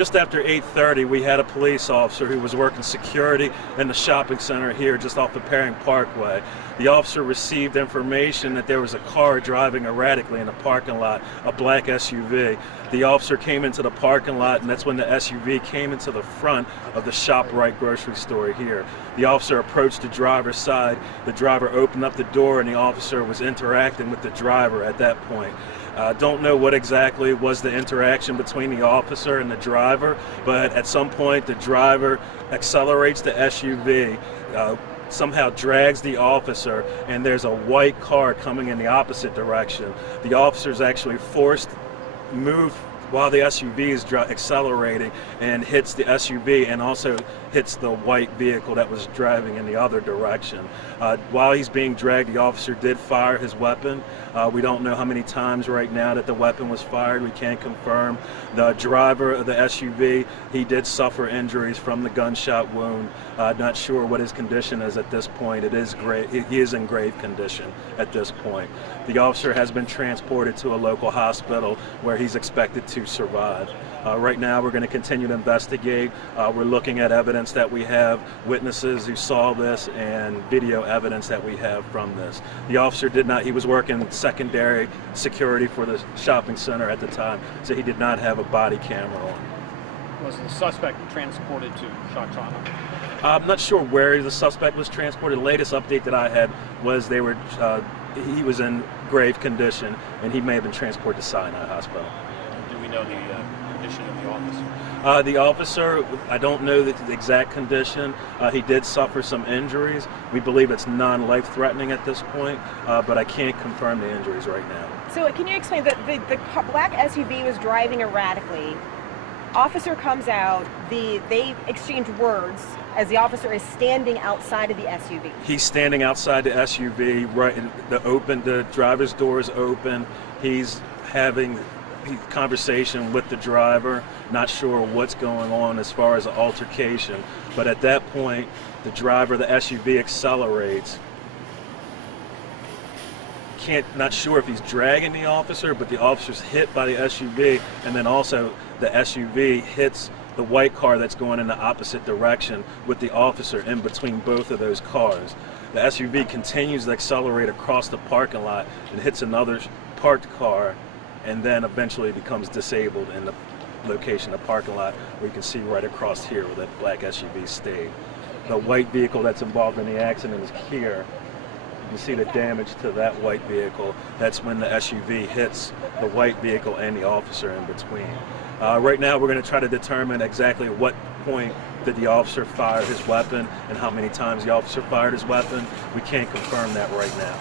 Just after 8:30, we had a police officer who was working security in the shopping center here just off the Paring Parkway. The officer received information that there was a car driving erratically in the parking lot, a black SUV. The officer came into the parking lot, and that's when the SUV came into the front of the ShopRite grocery store here. The officer approached the driver's side. The driver opened up the door, and the officer was interacting with the driver at that point. Don't know what exactly was the interaction between the officer and the driver, but at some point the driver accelerates the SUV, somehow drags the officer, and there's a white car coming in the opposite direction. The officer's actually forced move while the SUV is accelerating and hits the SUV and also hits the white vehicle that was driving in the other direction. While he's being dragged, the officer did fire his weapon. We don't know how many times right now that the weapon was fired. We can't confirm. The driver of the SUV, he did suffer injuries from the gunshot wound. Not sure what his condition is at this point. It is grave. He is in grave condition at this point. The officer has been transported to a local hospital where he's expected to survive. Right now we're going to continue to investigate. We're looking at evidence that we have, witnesses who saw this, and video evidence that we have from this. The officer did not, he was working secondary security for the shopping center at the time, so he did not have a body camera on. Was the suspect transported to shock trauma? I'm not sure where the suspect was transported. The latest update that I had was he was in grave condition, and he may have been transported to Sinai Hospital. Do we know the condition of the officer? The officer, I don't know the exact condition. He did suffer some injuries. We believe it's non-life-threatening at this point, but I can't confirm the injuries right now. So can you explain that the black SUV was driving erratically? Officer comes out, they exchange words as the officer is standing outside of the SUV. He's standing outside the SUV, right in the driver's door is open. He's having conversation with the driver, not sure what's going on as far as an altercation, but at that point the driver of the SUV accelerates. Not sure if he's dragging the officer, but the officer's hit by the SUV, and then also the SUV hits the white car that's going in the opposite direction with the officer in between both of those cars. The SUV continues to accelerate across the parking lot and hits another parked car, and then eventually becomes disabled in the location of the parking lot where you can see right across here where that black SUV stayed. The white vehicle that's involved in the accident is here. You see the damage to that white vehicle. That's when the SUV hits the white vehicle and the officer in between. Right now we're going to try to determine exactly at what point did the officer fire his weapon and how many times the officer fired his weapon. We can't confirm that right now.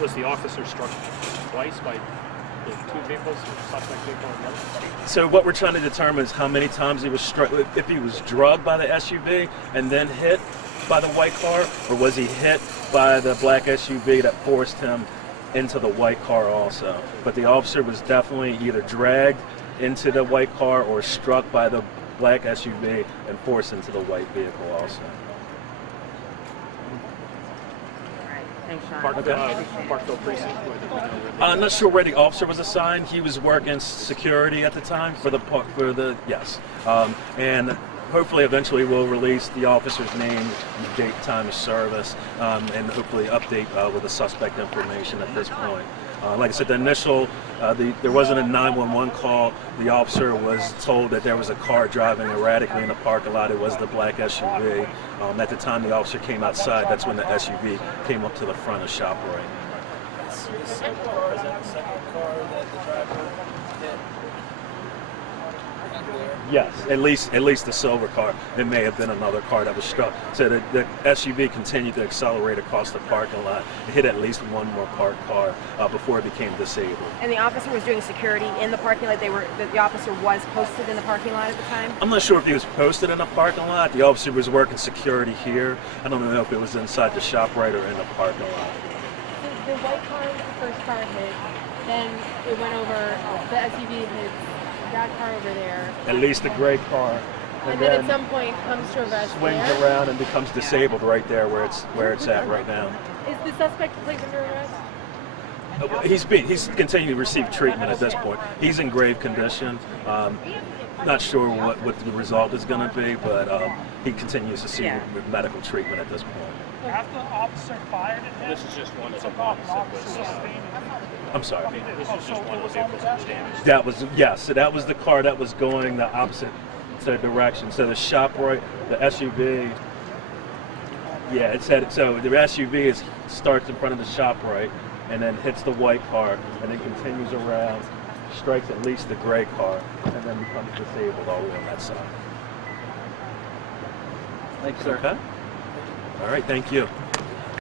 Was the officer struck twice by the two vehicles, the suspect vehicle and the other? So what we're trying to determine is how many times he was struck, if he was drugged by the SUV and then hit by the white car, or was he hit by the black SUV that forced him into the white car also. But the officer was definitely either dragged into the white car or struck by the black SUV and forced into the white vehicle also. Thanks, Sean. Parkville precinct. I'm not sure where the officer was assigned. He was working security at the time and hopefully eventually we'll release the officer's name, date, time of service, and hopefully update with the suspect information at this point. Like I said, there wasn't a 911 call. The officer was told that there was a car driving erratically in the parking lot. It was the black SUV. At the time the officer came outside, that's when the SUV came up to the front of ShopRite. Is the second car that the driver hit? Yes, at least the silver car. It may have been another car that was struck. So the SUV continued to accelerate across the parking lot. It hit at least one more parked car before it became disabled. And the officer was doing security in the parking lot. The officer was posted in the parking lot at the time? I'm not sure if he was posted in the parking lot. The officer was working security here. I don't know if it was inside the ShopRite or in the parking lot. The white car was the first car hit, then it went over, the SUV hit that car over there. At least the gray car. And then at some point comes to a rest swings there. around and becomes disabled right there where it's at right now. Is the suspect placed under arrest? He's continuing to receive treatment at this point. He's in grave condition. Not sure what the result is going to be, but he continues to see medical treatment at this point. After the officer fired at him, This is just one of it's the about ones an that officer was. sustaining. I'm sorry. This is just one of the vehicles that was damaged. That was, yes, so that was the car that was going the opposite direction. So the ShopRite, the SUV, yeah, it said, so the SUV starts in front of the ShopRite and then hits the white car and then continues around, strikes at least the gray car, and then becomes disabled all the way on that side. Thanks, sir. Okay? All right, thank you.